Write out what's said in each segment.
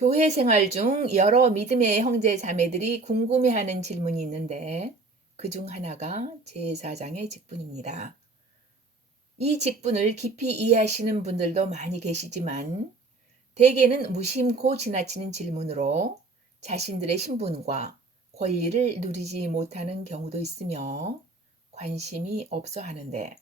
교회 생활 중 여러 믿음의 형제 자매들이 궁금해하는 질문이 있는데 그 중 하나가 제사장의 직분입니다. 이 직분을 깊이 이해하시는 분들도 많이 계시지만 대개는 무심코 지나치는 질문으로 자신들의 신분과 권리를 누리지 못하는 경우도 있으며 관심이 없어 하는데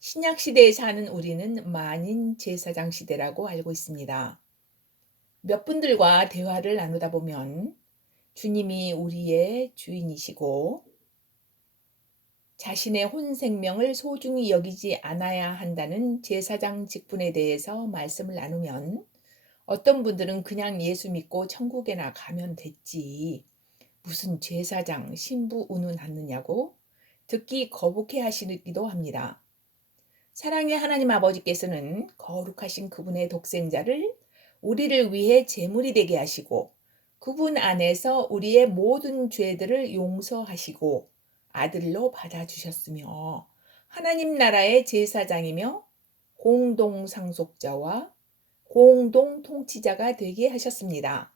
신약 시대에 사는 우리는 만인 제사장 시대라고 알고 있습니다. 몇 분들과 대화를 나누다 보면 주님이 우리의 주인이시고 자신의 혼 생명을 소중히 여기지 않아야 한다는 제사장 직분에 대해서 말씀을 나누면 어떤 분들은 그냥 예수 믿고 천국에나 가면 됐지. 무슨 제사장, 신부 운운하느냐고 듣기 거북해 하시기도 합니다. 사랑의 하나님 아버지께서는 거룩하신 그분의 독생자를 우리를 위해 제물이 되게 하시고 그분 안에서 우리의 모든 죄들을 용서하시고 아들로 받아주셨으며 하나님 나라의 제사장이며 공동상속자와 공동통치자가 되게 하셨습니다.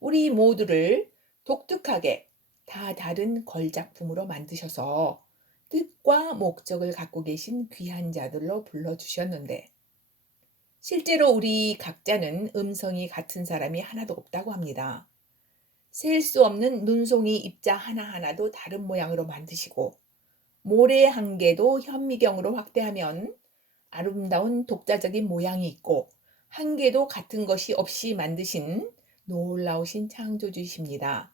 우리 모두를 독특하게 다 다른 걸작품으로 만드셔서 뜻과 목적을 갖고 계신 귀한 자들로 불러주셨는데 실제로 우리 각자는 음성이 같은 사람이 하나도 없다고 합니다. 셀 수 없는 눈송이 입자 하나하나도 다른 모양으로 만드시고 모래 한 개도 현미경으로 확대하면 아름다운 독자적인 모양이 있고 한 개도 같은 것이 없이 만드신 놀라우신 창조주이십니다.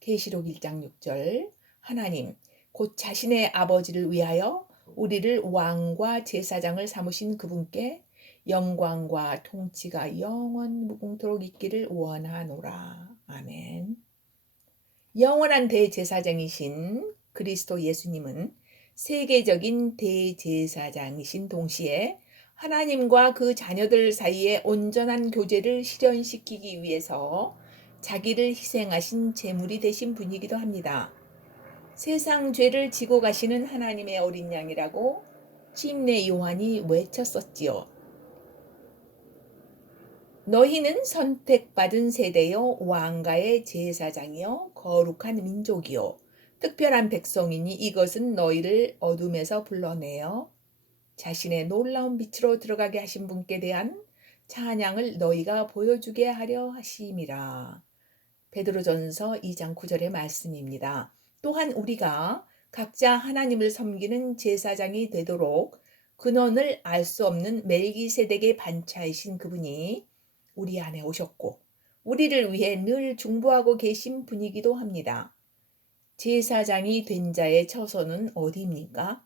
계시록 1장 6절 하나님 곧 자신의 아버지를 위하여 우리를 왕과 제사장을 삼으신 그분께 영광과 통치가 영원 무궁토록 있기를 원하노라. 아멘. 영원한 대제사장이신 그리스도 예수님은 세계적인 대제사장이신 동시에 하나님과 그 자녀들 사이에 온전한 교제를 실현시키기 위해서 자기를 희생하신 제물이 되신 분이기도 합니다. 세상 죄를 지고 가시는 하나님의 어린 양이라고 침례 요한이 외쳤었지요. 너희는 선택받은 세대요 왕가의 제사장이요 거룩한 민족이요 특별한 백성이니 이것은 너희를 어둠에서 불러내어 자신의 놀라운 빛으로 들어가게 하신 분께 대한 찬양을 너희가 보여주게 하려 하심이라. 베드로전서 2장 9절의 말씀입니다. 또한 우리가 각자 하나님을 섬기는 제사장이 되도록 근원을 알 수 없는 멜기세덱의 반차이신 그분이 우리 안에 오셨고 우리를 위해 늘 중보하고 계신 분이기도 합니다. 제사장이 된 자의 처소는 어디입니까?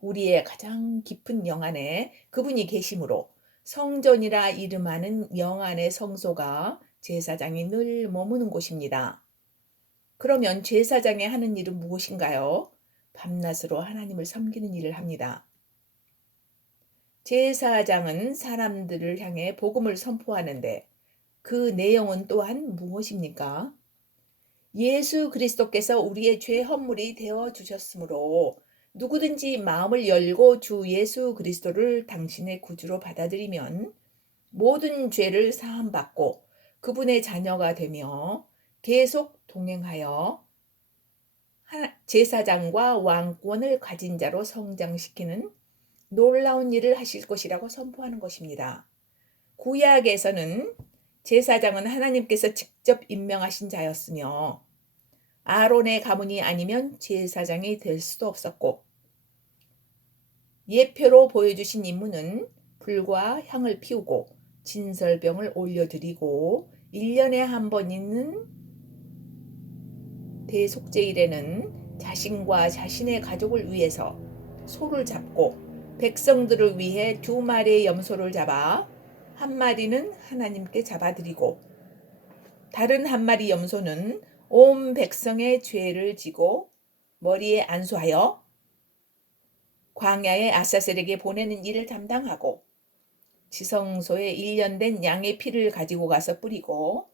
우리의 가장 깊은 영안에 그분이 계심으로 성전이라 이름하는 영안의 성소가 제사장이 늘 머무는 곳입니다. 그러면 제사장이 하는 일은 무엇인가요? 밤낮으로 하나님을 섬기는 일을 합니다. 제사장은 사람들을 향해 복음을 선포하는데 그 내용은 또한 무엇입니까? 예수 그리스도께서 우리의 죄 허물이 되어 주셨으므로 누구든지 마음을 열고 주 예수 그리스도를 당신의 구주로 받아들이면 모든 죄를 사함받고 그분의 자녀가 되며 계속 동행하여 제사장과 왕권을 가진 자로 성장시키는 놀라운 일을 하실 것이라고 선포하는 것입니다. 구약에서는 제사장은 하나님께서 직접 임명하신 자였으며 아론의 가문이 아니면 제사장이 될 수도 없었고 예표로 보여주신 임무는 불과 향을 피우고 진설병을 올려드리고 1년에 한 번 있는 대속죄일에는 자신과 자신의 가족을 위해서 소를 잡고 백성들을 위해 2마리의 염소를 잡아 한 마리는 하나님께 잡아드리고 다른 한 마리 염소는 온 백성의 죄를 지고 머리에 안수하여 광야의 아사셀에게 보내는 일을 담당하고 지성소에 1년 된 양의 피를 가지고 가서 뿌리고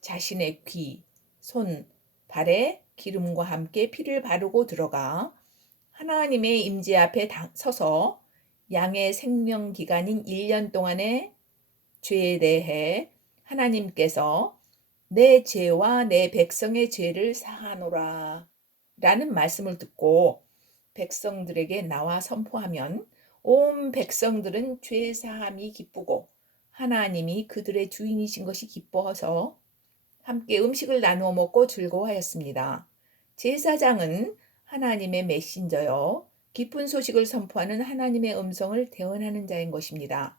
자신의 귀, 손, 발에 기름과 함께 피를 바르고 들어가 하나님의 임재 앞에 서서 양의 생명 기간인 1년 동안의 죄에 대해 하나님께서 내 죄와 내 백성의 죄를 사하노라 라는 말씀을 듣고 백성들에게 나와 선포하면 온 백성들은 죄 사함이 기쁘고 하나님이 그들의 주인이신 것이 기뻐서 함께 음식을 나누어 먹고 즐거워하였습니다. 제사장은 하나님의 메신저요, 기쁜 소식을 선포하는 하나님의 음성을 대언하는 자인 것입니다.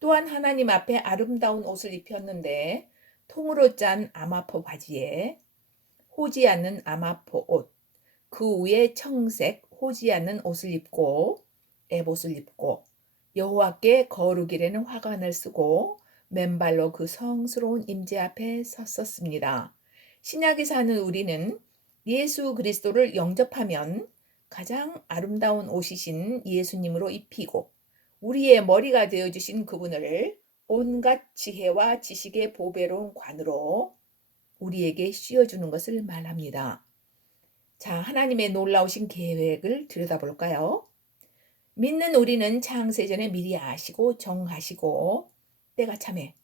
또한 하나님 앞에 아름다운 옷을 입혔는데 통으로 짠 아마포 바지에 호지 않는 아마포 옷, 그 위에 청색 호지 않는 옷을 입고 에봇을 입고 여호와께 거룩이라는 화관을 쓰고 맨발로 그 성스러운 임재 앞에 섰었습니다. 신약에 사는 우리는 예수 그리스도를 영접하면 가장 아름다운 옷이신 예수님으로 입히고 우리의 머리가 되어주신 그분을 온갖 지혜와 지식의 보배로운 관으로 우리에게 씌워주는 것을 말합니다. 자, 하나님의 놀라우신 계획을 들여다볼까요? 믿는 우리는 창세전에 미리 아시고 정하시고 때가 참에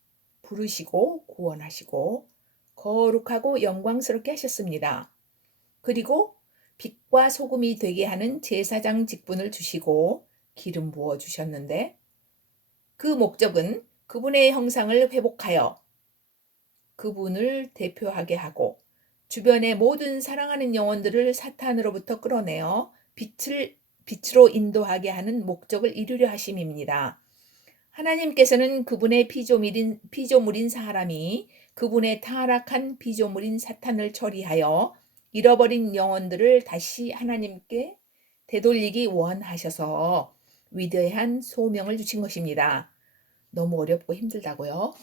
부르시고 구원하시고 거룩하고 영광스럽게 하셨습니다. 그리고 빛과 소금이 되게 하는 제사장 직분을 주시고 기름 부어 주셨는데 그 목적은 그분의 형상을 회복하여 그분을 대표하게 하고 주변의 모든 사랑하는 영혼들을 사탄으로부터 끌어내어 빛으로 인도하게 하는 목적을 이루려 하심입니다. 하나님께서는 그분의 피조물인 사람이 그분의 타락한 피조물인 사탄을 처리하여 잃어버린 영혼들을 다시 하나님께 되돌리기 원하셔서 위대한 소명을 주신 것입니다. 너무 어렵고 힘들다고요?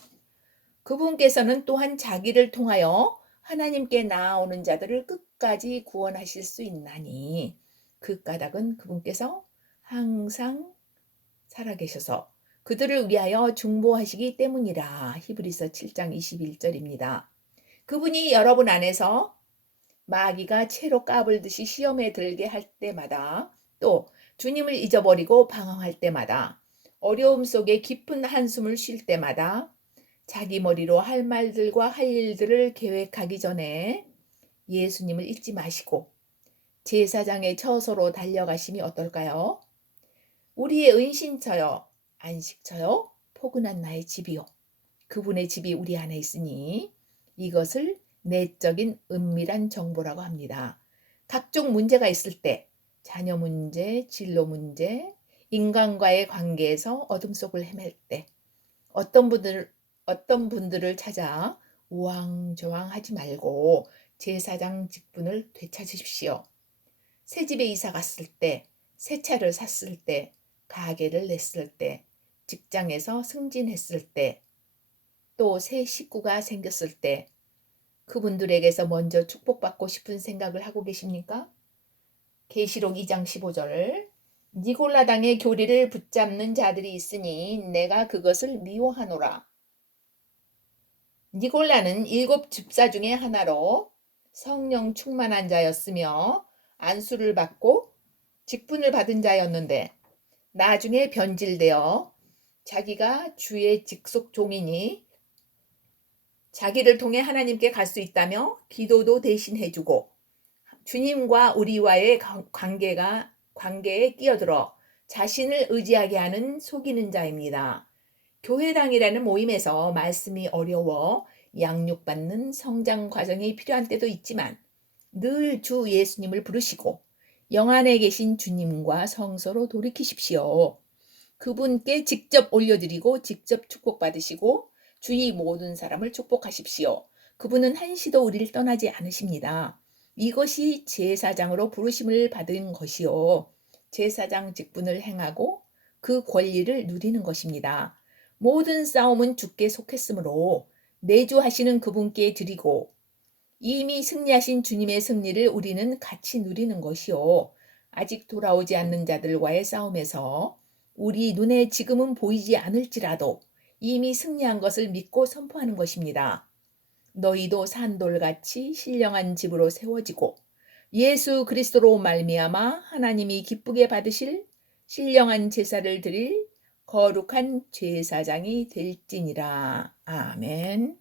그분께서는 또한 자기를 통하여 하나님께 나아오는 자들을 끝까지 구원하실 수 있나니 그 까닭은 그분께서 항상 살아계셔서 그들을 위하여 중보하시기 때문이라. 히브리서 7장 21절입니다. 그분이 여러분 안에서 마귀가 채로 까불듯이 시험에 들게 할 때마다 또 주님을 잊어버리고 방황할 때마다 어려움 속에 깊은 한숨을 쉴 때마다 자기 머리로 할 말들과 할 일들을 계획하기 전에 예수님을 잊지 마시고 제사장의 처소로 달려가심이 어떨까요? 우리의 은신처요, 안식처요, 포근한 나의 집이요. 그분의 집이 우리 안에 있으니 이것을 내적인 은밀한 정보라고 합니다. 각종 문제가 있을 때 자녀 문제, 진로 문제, 인간과의 관계에서 어둠 속을 헤맬 때 어떤 분들을 찾아 우왕좌왕하지 말고 제사장 직분을 되찾으십시오. 새 집에 이사 갔을 때, 새 차를 샀을 때, 가게를 냈을 때, 직장에서 승진했을 때, 또 새 식구가 생겼을 때 그분들에게서 먼저 축복받고 싶은 생각을 하고 계십니까? 계시록 2장 15절 니골라당의 교리를 붙잡는 자들이 있으니 내가 그것을 미워하노라. 니골라는 7 집사 중에 하나로 성령 충만한 자였으며 안수를 받고 직분을 받은 자였는데 나중에 변질되어 자기가 주의 직속 종이니 자기를 통해 하나님께 갈 수 있다며 기도도 대신 해주고 주님과 우리와의 관계에 끼어들어 자신을 의지하게 하는 속이는 자입니다. 교회당이라는 모임에서 말씀이 어려워 양육받는 성장 과정이 필요한 때도 있지만 늘 주 예수님을 부르시고 영안에 계신 주님과 성서로 돌이키십시오. 그분께 직접 올려드리고 직접 축복받으시고 주위 모든 사람을 축복하십시오. 그분은 한시도 우리를 떠나지 않으십니다. 이것이 제사장으로 부르심을 받은 것이요. 제사장 직분을 행하고 그 권리를 누리는 것입니다. 모든 싸움은 주께 속했으므로 내주하시는 그분께 드리고 이미 승리하신 주님의 승리를 우리는 같이 누리는 것이요. 아직 돌아오지 않는 자들과의 싸움에서 우리 눈에 지금은 보이지 않을지라도 이미 승리한 것을 믿고 선포하는 것입니다. 너희도 산돌같이 신령한 집으로 세워지고 예수 그리스도로 말미암아 하나님이 기쁘게 받으실 신령한 제사를 드릴 거룩한 제사장이 될지니라. 아멘.